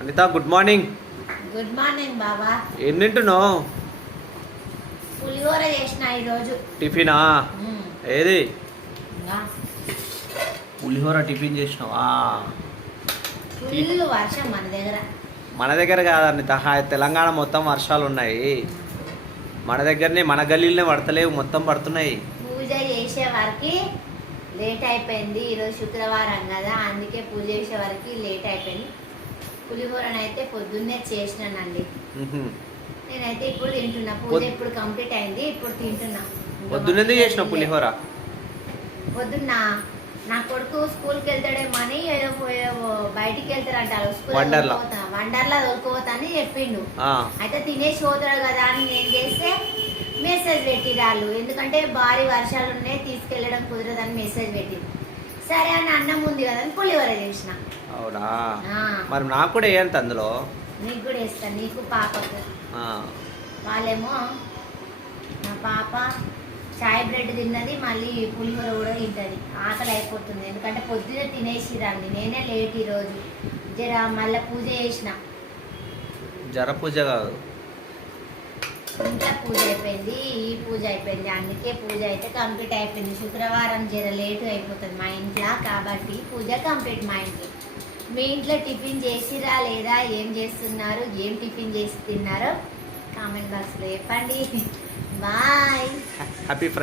Anitha good morning. Good morning బాబా. ఏం తింటున్నావు? పులిహోర చేసిన ఈరోజు. టిఫినా? ఏది పులిహోర టిఫిన్ చేసినావా? ఫుల్ వర్షం మన దగ్గర కాదు అనిత, తెలంగాణ మొత్తం వర్షాలు ఉన్నాయి. మన దగ్గరనే, మన గల్లీలోనే పడతలేవు, మొత్తం పడుతున్నాయి. పూజ చేసే వరకు లేట్ అయిపోయింది. ఈరోజు శుక్రవారం కదా, అందుకే పూజ చేసే వరకు లేట్ అయిపోయింది. పులిహోరనైతే పొద్దున్నే చేసినానండి. నేనైతే ఇప్పుడు తింటున్నా. పూజ ఇప్పుడు కంప్లీట్ అయింది, ఇప్పుడు తింటున్నా. పొద్దున్నది చేసిన పులిహోర? పొద్దున్న నా కొడుకు స్కూల్కి వెళ్తాడేమో అని ఏదో బయటికి వెళ్తారంటారు, వండర్లా తోలుకోపోతా అని చెప్పిండు. అయితే తినేసి పోతాడు కదా అని నేను చేస్తే మెసేజ్ పెట్టిరాళ్ళు, ఎందుకంటే భారీ వర్షాలు ఉన్నాయి, తీసుకెళ్ళడం కుదరదని మెసేజ్ పెట్టింది. సరే అని అన్నం ఉంది కదా అని పులిహోర చేసిన. అవునా? మరి నాకు కూడా ఏంటి అందులో? నీకు కూడా వేస్తాను, నీకు పాపకు. వాళ్ళేమో నా పాప చాయ్ బ్రెడ్ తిన్నది, మళ్ళీ పులిహోర కూడా తింటుంది. ఆకలి అయిపోతుంది, ఎందుకంటే పొద్దున తినేసి రండి, నేనే లేట్ ఈరోజు. మళ్ళీ పూజ చేసిన. పూజ కాదు, ఇంట్లో పూజ అయిపోయింది, ఈ పూజ అయిపోయింది, అందుకే పూజ అయితే కంప్లీట్ అయిపోయింది. శుక్రవారం లేటు అయిపోతుంది మా ఇంట్లో, కాబట్టి పూజ కంప్లీట్ మా ఇంట్లో. మీ ఇంట్లో టిఫిన్ చేసిరా లేదా, ఏం చేస్తున్నారు, ఏం టిఫిన్ చేసి తిన్నారో కామెంట్ బాక్స్లో చెప్పండి. బాయ్. Happy Friday.